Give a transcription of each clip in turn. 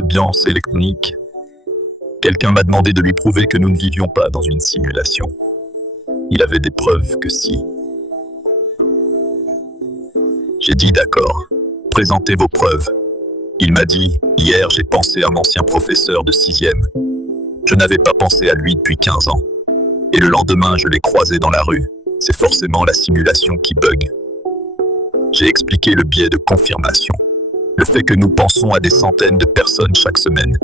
désobéissance électronique. Quelqu'un m'a demandé de lui prouver que nous ne vivions pas dans une simulation. Il avait des preuves que si. J'ai dit d'accord. Présentez vos preuves. Il m'a dit, hier j'ai pensé à mon ancien professeur de 6e. Je n'avais pas pensé à lui depuis 15 ans. Et le lendemain, je l'ai croisé dans la rue. C'est forcément la simulation qui bug. J'ai expliqué le biais de confirmation. Le fait que nous pensons à des centaines de personnes chaque semaine.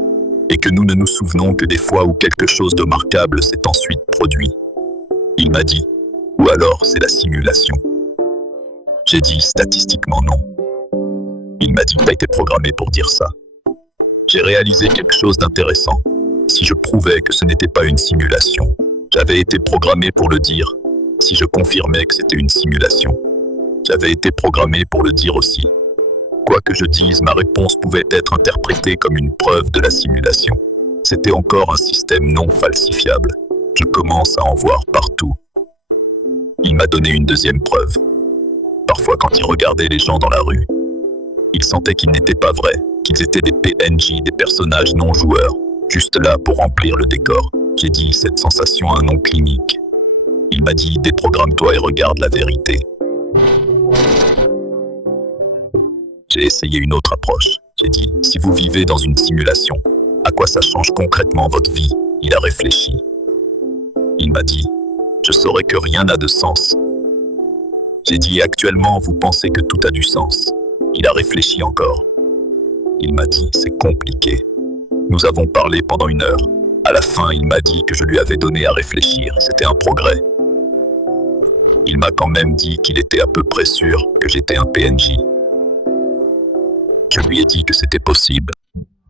Et que nous ne nous souvenons que des fois où quelque chose de remarquable s'est ensuite produit. Il m'a dit, ou alors c'est la simulation. J'ai dit statistiquement non. Il m'a dit t'as été programmé pour dire ça. J'ai réalisé quelque chose d'intéressant. Si je prouvais que ce n'était pas une simulation, j'avais été programmé pour le dire. Si je confirmais que c'était une simulation, j'avais été programmé pour le dire aussi. Quoi que je dise, ma réponse pouvait être interprétée comme une preuve de la simulation. C'était encore un système non falsifiable. Je commence à en voir partout. Il m'a donné une deuxième preuve. Parfois, quand il regardait les gens dans la rue, il sentait qu'ils n'étaient pas vrais, qu'ils étaient des PNJ, des personnages non joueurs, juste là pour remplir le décor. J'ai dit cette sensation a un nom clinique. Il m'a dit déprogramme-toi et regarde la vérité. J'ai essayé une autre approche. J'ai dit, si vous vivez dans une simulation, à quoi ça change concrètement votre vie? Il a réfléchi. Il m'a dit, je saurais que rien n'a de sens. J'ai dit, actuellement, vous pensez que tout a du sens. Il a réfléchi encore. Il m'a dit, c'est compliqué. Nous avons parlé pendant 1 heure. À la fin, il m'a dit que je lui avais donné à réfléchir. C'était un progrès. Il m'a quand même dit qu'il était à peu près sûr que j'étais un PNJ. Je lui ai dit que c'était possible.